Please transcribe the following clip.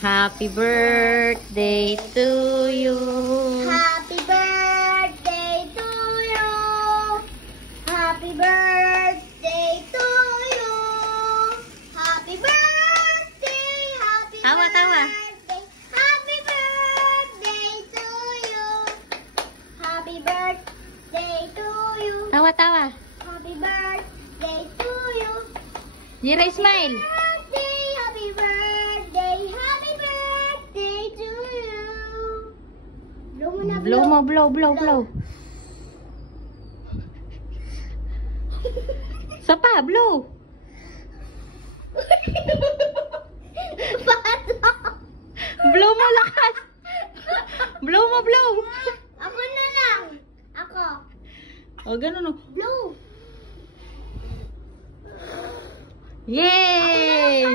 Happy birthday to you. Happy birthday to you. Happy birthday to you. Happy birthday. Happy Tawa, tawa. birthday. Happy birthday to you. Happy birthday to you. Tawa, tawa. Happy birthday to you. Jira, smile. Birthday, happy birthday, happy birthday to you. Blow mo na, Blow mo, blow, blow, blow. Sa pa, blow. Blow mo lakas. Blow mo, blow. Ako na lang. Ako. O, ganun o. Blow. Yay!